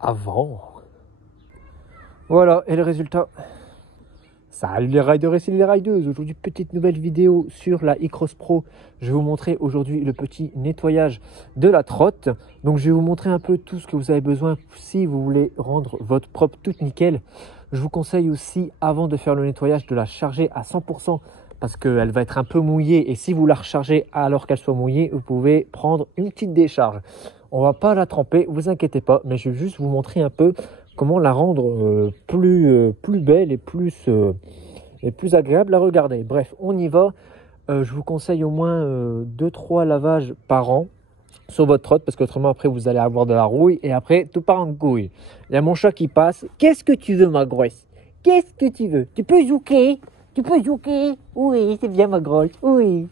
avant. Voilà, et le résultat. Salut les riders et les rideuses. Aujourd'hui, petite nouvelle vidéo sur la e-Cross Pro. Je vais vous montrer aujourd'hui le petit nettoyage de la trotte. Donc je vais vous montrer un peu tout ce que vous avez besoin si vous voulez rendre votre prop toute nickel. Je vous conseille aussi, avant de faire le nettoyage, de la charger à 100% parce qu'elle va être un peu mouillée. Et si vous la rechargez alors qu'elle soit mouillée, vous pouvez prendre une petite décharge. On va pas la tremper, vous inquiétez pas, mais je vais juste vous montrer un peu comment la rendre plus belle et plus agréable à regarder. Bref, on y va. Je vous conseille au moins 2-3 lavages par an sur votre trotte, parce qu'autrement après vous allez avoir de la rouille et après tout part en couille. Il y a mon chat qui passe. Qu'est-ce que tu veux, ma grosse? Qu'est-ce que tu veux? Tu peux jouer? Tu peux jouer? Oui, c'est bien, ma grosse. Oui.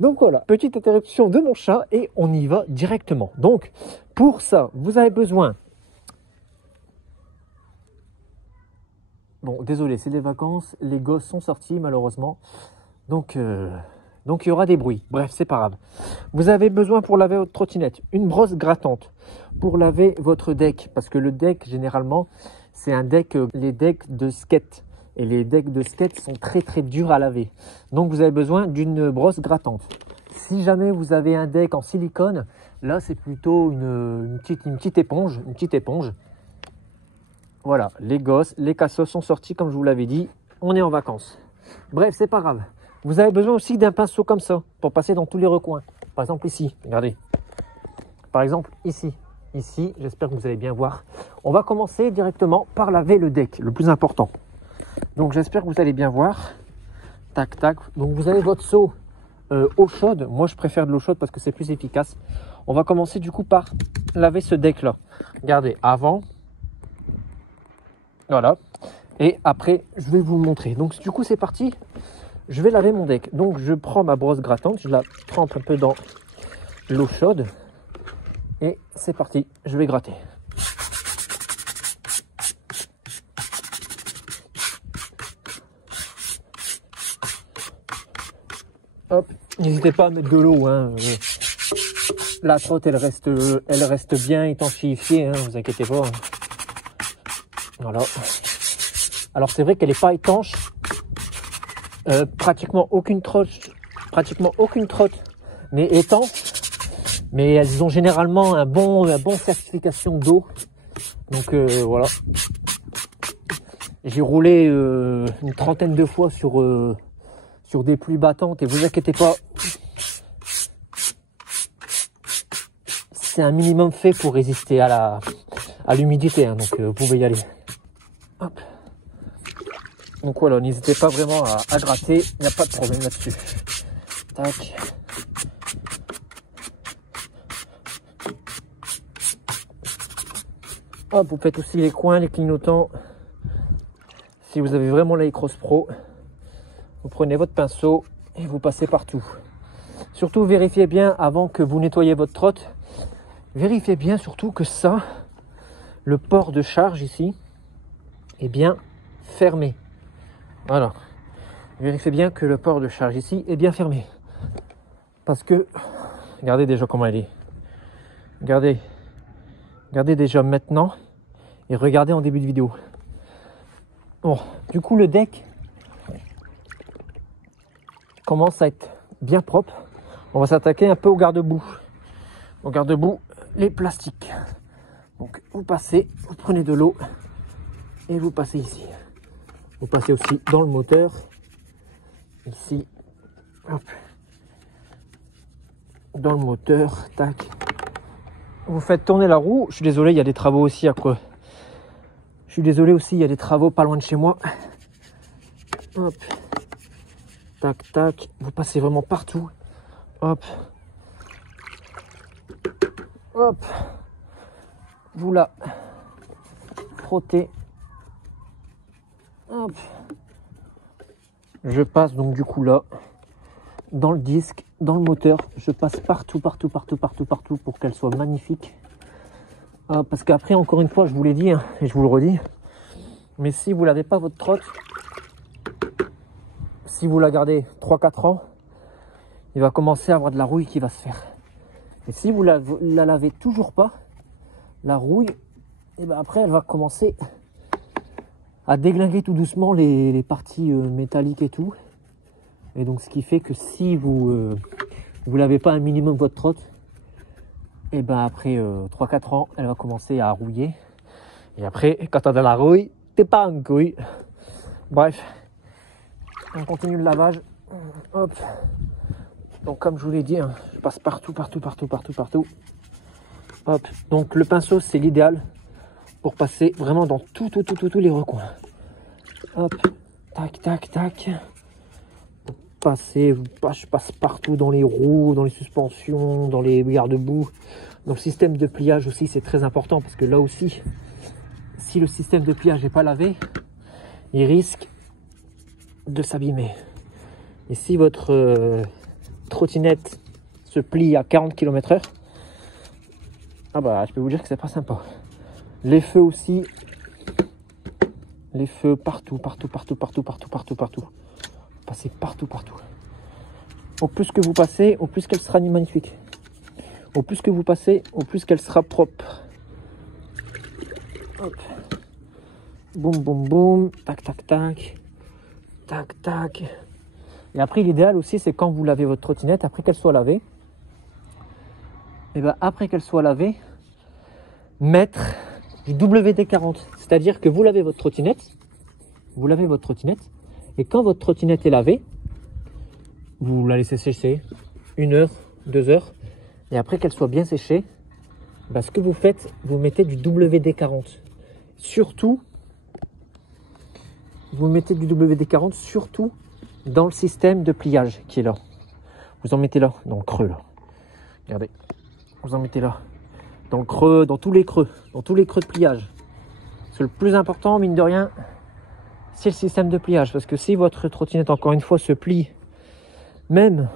Donc voilà, petite interruption de mon chat et on y va directement. Donc pour ça, vous avez besoin... Bon, désolé, c'est les vacances, les gosses sont sortis malheureusement, donc il y aura des bruits. Bref, c'est pas grave. Vous avez besoin pour laver votre trottinette, une brosse grattante pour laver votre deck, parce que le deck généralement c'est un deck, les decks de skate, et les decks de skate sont très durs à laver. Donc vous avez besoin d'une brosse grattante. Si jamais vous avez un deck en silicone, là c'est plutôt une petite éponge, Voilà, les gosses, les cassos sont sortis comme je vous l'avais dit, on est en vacances. Bref, c'est pas grave. Vous avez besoin aussi d'un pinceau comme ça pour passer dans tous les recoins. Par exemple ici, regardez. Par exemple ici, j'espère que vous allez bien voir. On va commencer directement par laver le deck, le plus important. Donc j'espère que vous allez bien voir. Tac, tac. Donc vous avez votre seau eau chaude. Moi je préfère de l'eau chaude parce que c'est plus efficace. On va commencer du coup par laver ce deck là. Regardez, avant... Voilà, et après je vais vous le montrer. Donc du coup c'est parti, je vais laver mon deck. Donc je prends ma brosse grattante, je la trempe un peu dans l'eau chaude et c'est parti, je vais gratter. Hop, n'hésitez pas à mettre de l'eau, hein. La trotte elle reste bien étanchéifiée, hein, vous inquiétez pas. Voilà. Alors c'est vrai qu'elle n'est pas étanche. Pratiquement aucune trotte n'est étanche. Mais elles ont généralement un bon certification d'eau. Donc voilà. J'ai roulé une trentaine de fois sur des pluies battantes et vous inquiétez pas. C'est un minimum fait pour résister à l'humidité, hein, donc vous pouvez y aller. Hop. Donc voilà, n'hésitez pas vraiment à gratter, il n'y a pas de problème là-dessus. Tac. Hop, vous faites aussi les coins, les clignotants. Si vous avez vraiment la e-Cross Pro, vous prenez votre pinceau et vous passez partout. Surtout vérifiez bien avant que vous nettoyez votre trotte. Vérifiez bien surtout que ça, le port de charge ici, est bien fermé. Voilà. Vérifiez bien que le port de charge ici est bien fermé. Parce que, regardez déjà comment elle est. Regardez déjà maintenant et regardez en début de vidéo. Bon, du coup le deck commence à être bien propre. On va s'attaquer un peu au garde-boue. Au garde-boue, les plastiques. Donc vous passez, vous prenez de l'eau et vous passez ici. Vous passez aussi dans le moteur, ici, hop, dans le moteur, tac. Vous faites tourner la roue. Je suis désolé, il y a des travaux aussi à quoi. Je suis désolé aussi, il y a des travaux pas loin de chez moi. Hop, tac, tac. Vous passez vraiment partout. Hop, hop. Vous la frottez. Hop. Je passe donc du coup là, dans le disque, dans le moteur, je passe partout pour qu'elle soit magnifique. Parce qu'après, encore une fois, je vous l'ai dit, hein, et je vous le redis, mais si vous l'avez pas votre trotte, si vous la gardez 3-4 ans, il va commencer à avoir de la rouille qui va se faire. Et si vous la lavez toujours pas, la rouille et ben après elle va commencer à déglinguer tout doucement les parties métalliques et tout. Et donc ce qui fait que si vous lavez pas un minimum votre trotte, et ben après 3-4 ans, elle va commencer à rouiller. Et après, quand t'as de la rouille, t'es pas un couille. Bref, on continue le lavage. Hop. Donc comme je vous l'ai dit, hein, je passe partout. Hop. Donc le pinceau, c'est l'idéal pour passer vraiment dans tous les recoins. Hop. Tac. Je passe partout dans les roues, dans les suspensions, dans les garde-boue. Donc le système de pliage aussi, c'est très important parce que là aussi, si le système de pliage n'est pas lavé, il risque de s'abîmer. Et si votre trottinette se plie à 40 km/h, ah bah je peux vous dire que c'est pas sympa. Les feux aussi, les feux partout. Passez partout. Au plus que vous passez, au plus qu'elle sera magnifique. Au plus que vous passez, au plus qu'elle sera propre. Hop. Boum. Tac. Et après, l'idéal aussi, c'est quand vous lavez votre trottinette, après qu'elle soit lavée, et ben après qu'elle soit lavée, mettre du WD-40. C'est-à-dire que vous lavez votre trottinette, et quand votre trottinette est lavée, vous la laissez sécher 1 heure, 2 heures, et après qu'elle soit bien séchée, ben ce que vous faites, vous mettez du WD-40. Surtout, vous mettez du WD-40 surtout dans le système de pliage qui est là. Vous en mettez là, dans le creux là. Regardez, vous en mettez là, dans le creux, dans tous les creux de pliage. Parce que le plus important, mine de rien, c'est le système de pliage. Parce que si votre trottinette, encore une fois, se plie, même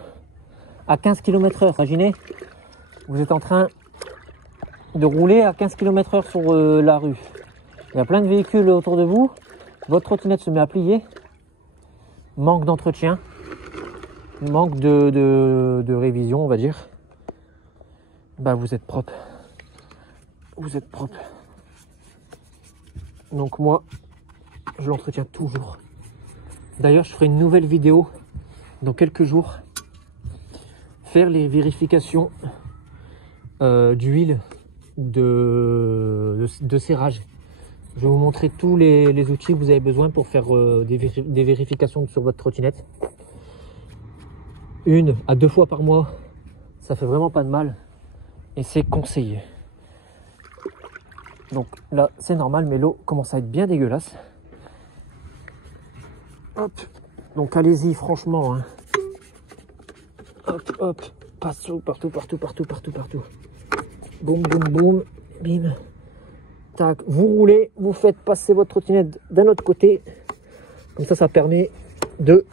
à 15 km/h, imaginez, vous êtes en train de rouler à 15 km/h sur la rue. Il y a plein de véhicules autour de vous, votre trottinette se met à plier, manque d'entretien, manque de révision, on va dire. Bah vous êtes propre. Donc moi, je l'entretiens toujours. D'ailleurs, je ferai une nouvelle vidéo dans quelques jours. Faire les vérifications d'huile de serrage. Je vais vous montrer tous les outils que vous avez besoin pour faire des vérifications sur votre trottinette. 1 à 2 fois par mois, ça fait vraiment pas de mal et c'est conseillé. Donc là, c'est normal, mais l'eau commence à être bien dégueulasse. Hop. Donc allez-y, franchement. Hein. Hop. Partout. Boum, bim. Tac. Vous roulez, vous faites passer votre trottinette d'un autre côté. Comme ça permet de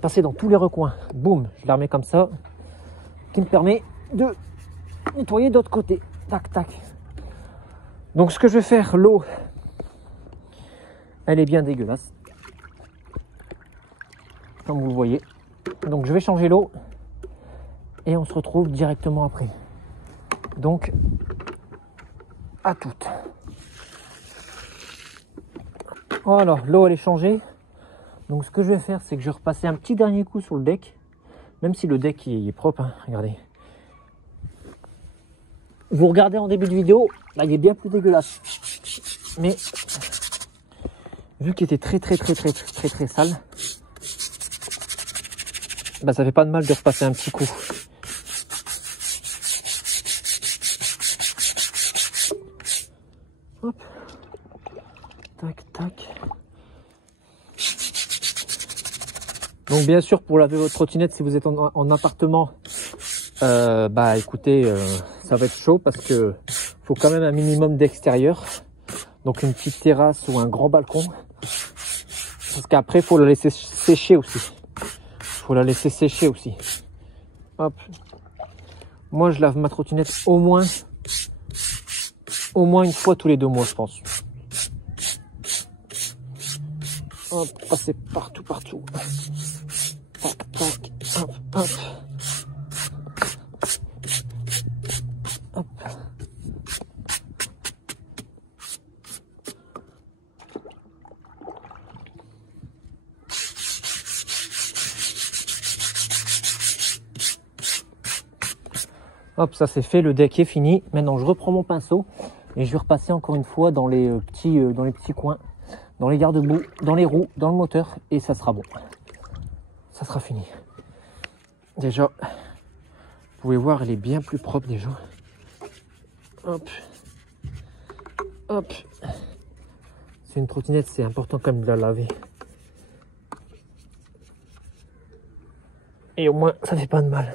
passer dans tous les recoins. Boum, je la remets comme ça. Qui me permet de nettoyer d'autre côté. Tac. Donc ce que je vais faire, l'eau, elle est bien dégueulasse. Comme vous le voyez. Donc je vais changer l'eau. Et on se retrouve directement après. Donc, à toutes. Voilà, l'eau elle est changée. Donc ce que je vais faire, c'est que je vais repasser un petit dernier coup sur le deck. Même si le deck il est propre, hein, regardez. Vous regardez en début de vidéo, là il est bien plus dégueulasse. Mais vu qu'il était très sale, bah ça fait pas de mal de repasser un petit coup. Hop. Tac. Donc bien sûr, pour laver votre trottinette, si vous êtes en appartement, bah écoutez, ça va être chaud parce que faut quand même un minimum d'extérieur. Donc une petite terrasse ou un grand balcon. Parce qu'après, faut la laisser sécher aussi. Hop. Moi, je lave ma trottinette au moins 1 fois tous les 2 mois, je pense. Hop, passer partout. Tac, hop. Hop, ça c'est fait, le deck est fini. Maintenant, je reprends mon pinceau et je vais repasser encore une fois dans les petits coins, dans les garde-boue, dans les roues, dans le moteur, et ça sera bon. Ça sera fini. Déjà, vous pouvez voir, elle est bien plus propre déjà. Hop. Hop. C'est une trottinette, c'est important quand même de la laver. Et au moins, ça fait pas de mal.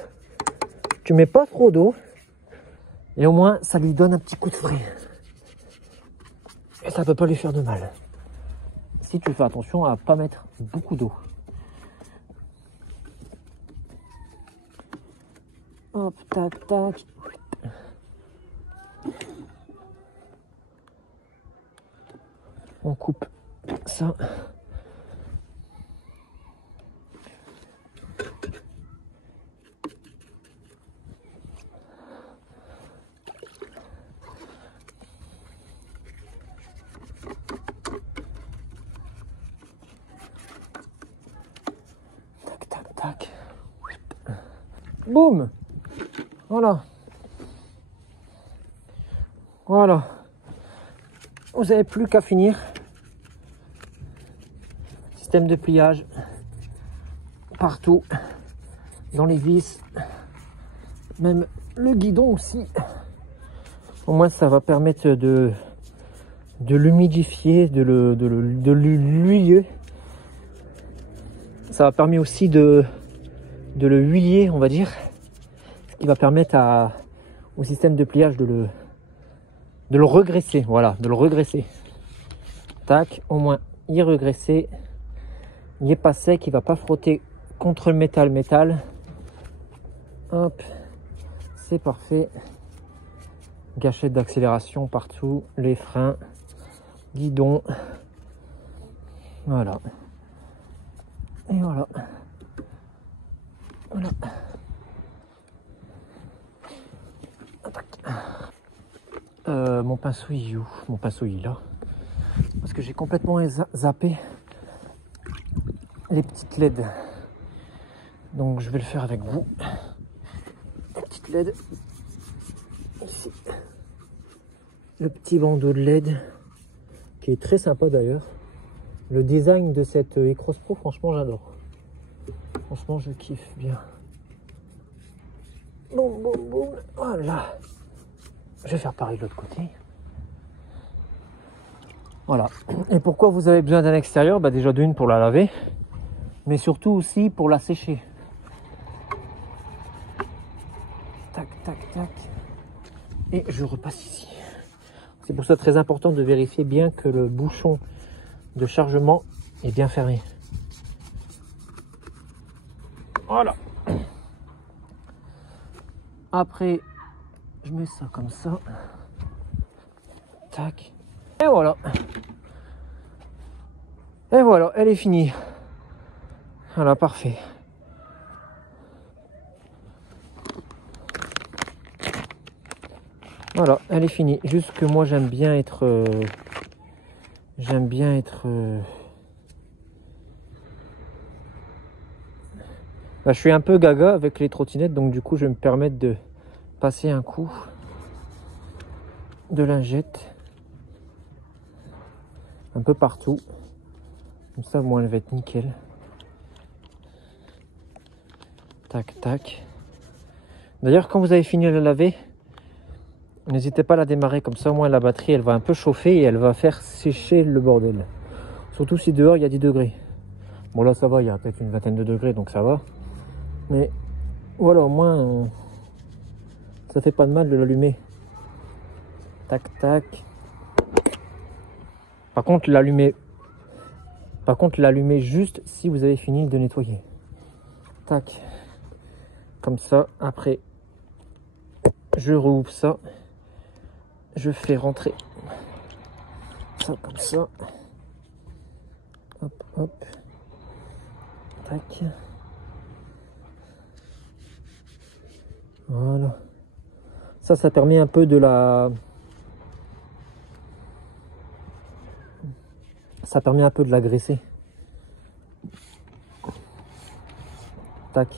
Tu mets pas trop d'eau. Et au moins, ça lui donne un petit coup de frais. Et ça peut pas lui faire de mal. Si tu fais attention à pas mettre beaucoup d'eau. Hop, tac, tac. On coupe ça. Tac, tac, tac. Boum. Voilà. Voilà. Vous n'avez plus qu'à finir. Système de pliage partout, dans les vis, même le guidon aussi. Au moins ça va permettre de l'humidifier, de l'huilier. Ça va permettre aussi de le huilier, on va dire, ce qui va permettre au système de pliage de le regresser. Voilà, de le regresser. Tac, au moins il est regressé. Il n'est pas sec, il va pas frotter contre le métal. Hop, c'est parfait. Gâchette d'accélération partout, les freins, guidon. Voilà. Et voilà. Voilà. Mon pinceau il est où? Mon pinceau il est là. Parce que j'ai complètement zappé les petites LED. Donc je vais le faire avec vous. Les petites LED. Ici. Le petit bandeau de LED. Qui est très sympa d'ailleurs. Le design de cette Icros Pro, franchement j'adore. Franchement je kiffe bien. Boum boum boum. Voilà. Je vais faire pareil de l'autre côté. Voilà. Et pourquoi vous avez besoin d'un extérieur? Bah déjà d'une pour la laver. Mais surtout aussi pour la sécher. Tac, tac, tac. Et je repasse ici. C'est pour ça très important de vérifier bien que le bouchon de chargement est bien fermé. Voilà. Après, je mets ça comme ça. Tac. Et voilà. Et voilà, elle est finie. Voilà, parfait. Voilà, elle est finie. Juste que moi j'aime bien être... Bah, je suis un peu gaga avec les trottinettes, donc du coup je vais me permettre de passer un coup de lingette un peu partout. Comme ça, moi elle va être nickel. Tac, tac. D'ailleurs, quand vous avez fini de la laver, n'hésitez pas à la démarrer, comme ça au moins la batterie elle va un peu chauffer et elle va faire sécher le bordel. Surtout si dehors il y a 10 degrés. Bon là ça va, il y a peut-être une vingtaine de degrés donc ça va. Mais voilà, au moins ça fait pas de mal de l'allumer. Tac tac. Par contre l'allumer juste si vous avez fini de nettoyer. Tac. Comme ça, après je rouvre ça. Je fais rentrer ça comme ça. Hop, hop. Tac. Voilà. Ça permet un peu de la... Ça permet un peu de la graisser. Tac.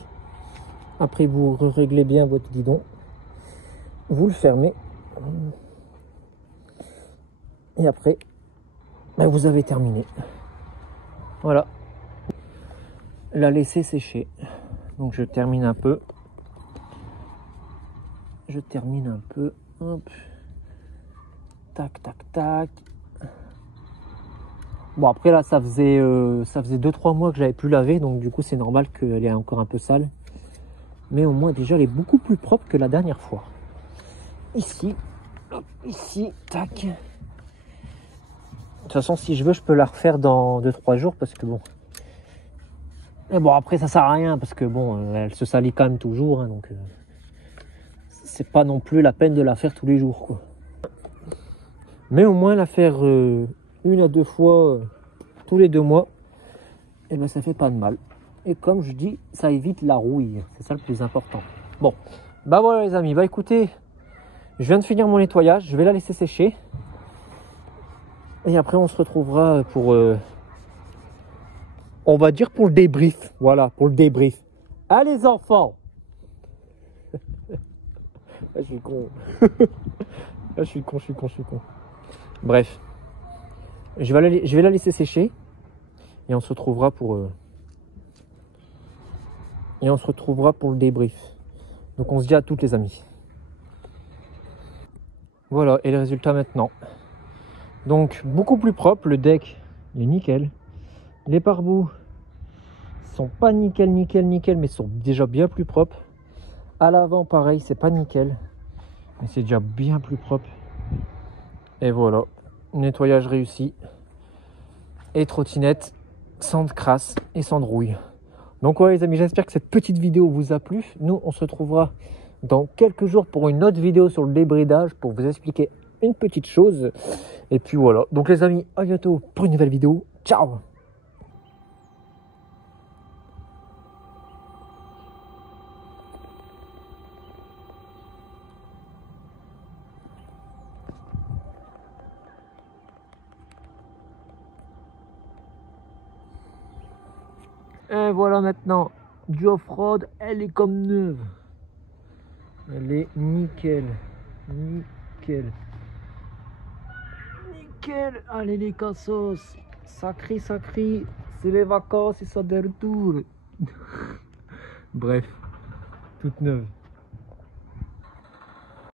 Après, vous réglez bien votre guidon. vous le fermez. Et après, ben vous avez terminé. Voilà. La laisser sécher. Donc je termine un peu. Je termine un peu. Hop. Tac, tac, tac. Bon, après là, ça faisait 2-3 mois que j'avais plus lavé. Donc du coup, c'est normal qu'elle est encore un peu sale. Mais au moins, déjà, elle est beaucoup plus propre que la dernière fois. Ici. Hop, ici. Tac. De toute façon, si je veux, je peux la refaire dans 2-3 jours. Parce que bon... Mais bon, après, ça sert à rien. Parce que bon, elle se salit quand même toujours. Hein, donc... c'est pas non plus la peine de la faire tous les jours, quoi. Mais au moins la faire 1 à 2 fois tous les 2 mois, et ben ça fait pas de mal. Et comme je dis, ça évite la rouille, c'est ça le plus important. Bon, bah voilà les amis, bah écoutez, je viens de finir mon nettoyage, je vais la laisser sécher. Et après on se retrouvera pour, on va dire pour le débrief, voilà, pour le débrief. Ah les enfants. Ah, je suis con. Ah, je suis con. Bref, je vais la laisser sécher et on se retrouvera pour le débrief. Donc on se dit à toutes les amies. Voilà, et le résultat maintenant. Donc beaucoup plus propre, le deck il est nickel. Les pare-boues sont pas nickel, mais sont déjà bien plus propres. À l'avant pareil, c'est pas nickel, mais c'est déjà bien plus propre. Et voilà, nettoyage réussi. Et trottinette sans de crasse et sans de rouille. Donc ouais les amis, j'espère que cette petite vidéo vous a plu. Nous on se retrouvera dans quelques jours pour une autre vidéo sur le débridage, pour vous expliquer une petite chose. Et puis voilà, donc les amis, à bientôt pour une nouvelle vidéo. Ciao. Et voilà maintenant, du off-road, elle est comme neuve. Elle est nickel. Nickel. Allez les cassos. Ça crie. C'est les vacances et ça de retour. Bref, toute neuve.